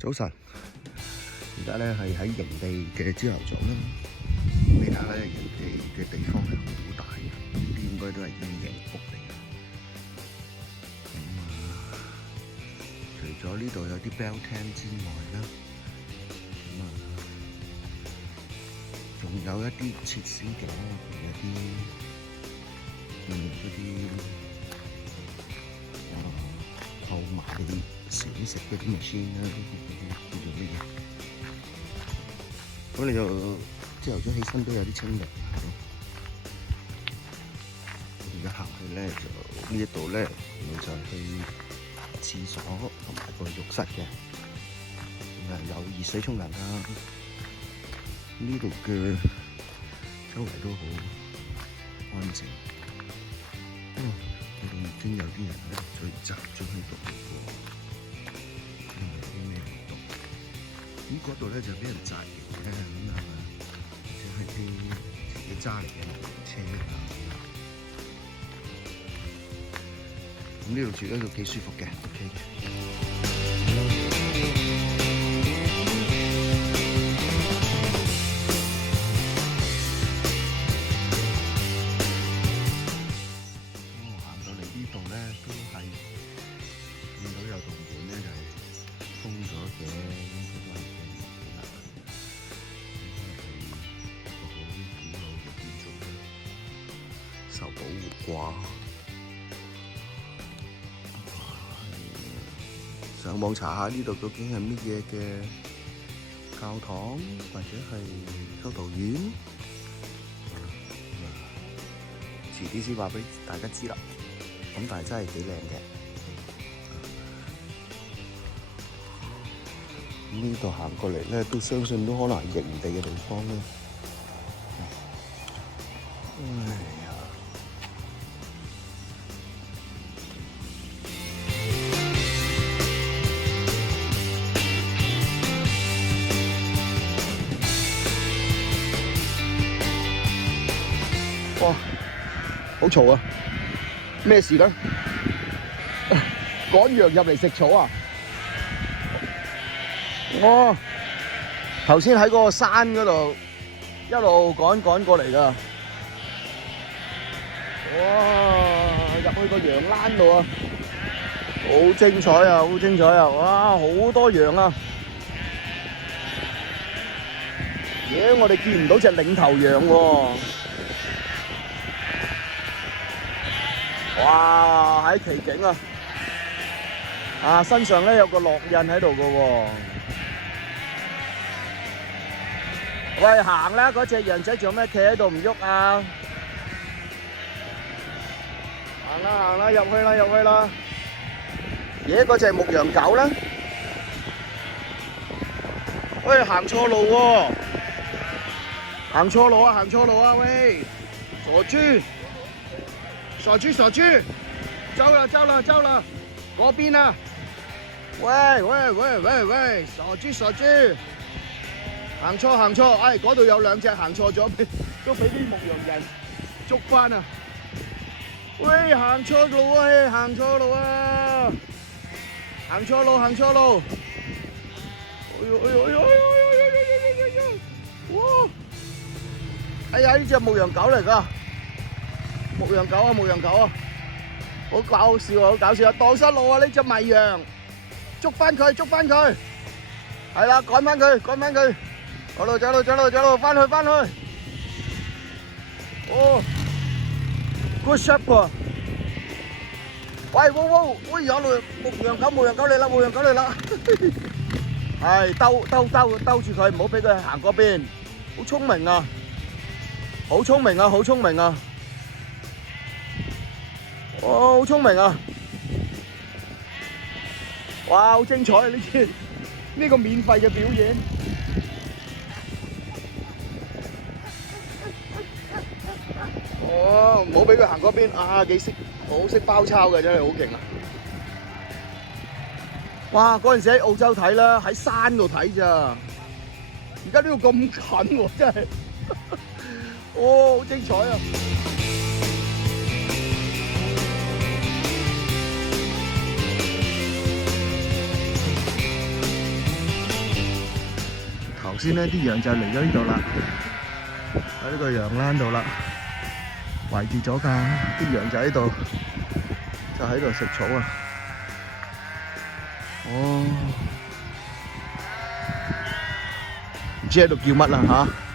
早晨，而家咧係喺營地嘅朝頭早啦。你睇下咧，營地嘅地方係好大嘅，呢啲應該都係啲營屋嚟嘅。除咗呢度有啲 bell tent 之外啦，仲有一啲設施嘅，有啲嗰啲購買小食嗰啲 machine 啦，叫做乜嘢？咁你就朝頭早起身都有啲清涼。而家行去咧就呢一度咧，就去廁所同埋個浴室嘅，有熱水沖涼啦。呢度嘅周圍都好安靜。已經有啲人咧聚集咗喺度嘅喎，有啲咩活動？咁嗰度咧就俾人紮營嘅，咁啊，或者係啲自己揸嚟嘅露營車啊。咁呢度住得都幾舒服嘅 ，OK 嘅。受保護啩，上網查下呢度究竟係乜嘢嘅教堂或者係修道院，遲啲先話俾大家知啦。咁但係真係幾靚嘅。呢度行過嚟咧，都相信都可能係營地嘅地方啦。哇，好嘈啊！咩事咧？趕羊入嚟食草啊！我頭先喺嗰個山嗰度一路趕過嚟㗎。哇！入去個羊欄度啊，好精彩啊！好精彩啊！哇，好多羊啊！耶！我哋見唔到隻領頭羊喎。哇！喺奇景啊！啊，身上咧有個烙印喺度㗎喎。喂，行啦！嗰隻羊仔做咩企喺度唔喐啊？行啦行啦，入去啦！咦，嗰隻牧羊狗咧？喂，行錯路喎！行錯路啊！喂，傻豬！走啦！嗰邊啊！喂！傻豬！行錯！哎，嗰度有兩隻行錯咗，都俾啲牧羊人捉翻啊！喂，行錯路啊！行錯路！哇！哎呀，呢隻牧羊狗嚟㗎，牧羊狗啊！好搞笑啊！蕩失路啊！呢隻迷羊，捉翻佢！係啦，趕翻佢！走，翻去！哦 ，good shot 喎！喂，有牧羊狗嚟啦！係兜住佢，唔好俾佢行嗰邊。好聰明啊！哦，好聰明啊！哇，好精彩啊！呢個免費嘅表演。哦，唔好俾佢行嗰邊啊！好識包抄嘅，真係好勁啊！哇，嗰陣時喺澳洲睇啦，喺山度睇咋，而家呢度咁近喎，真係，哦，好精彩啊！先咧，啲羊就嚟咗呢度啦，喺呢個羊欄度啦，圍住咗㗎，啲羊就喺度，食草啊。哦，唔知喺度叫乜啦嚇。